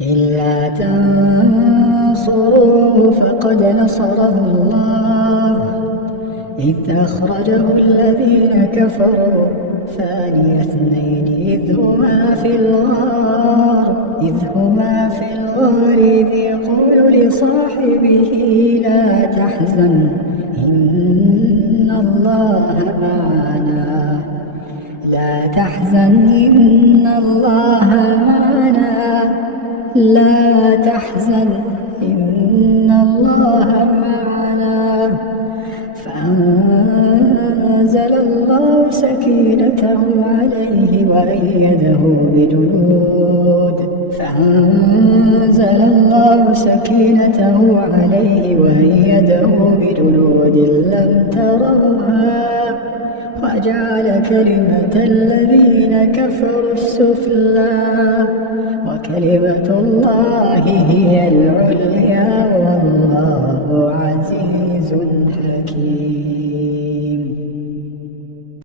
إلا تنصروه فقد نصره الله إذ أخرجه الذين كفروا ثاني اثنين إذ هما في الغار إذ يقول لصاحبه لا تحزن إن الله معنا لا تحزن إن الله معنا لا تحزن إن الله معنا فأنزل الله سكينته عليه وأيده بجنود لم تروها وجعل كلمة الذين كفروا السفلى وكلمة الله هي العليا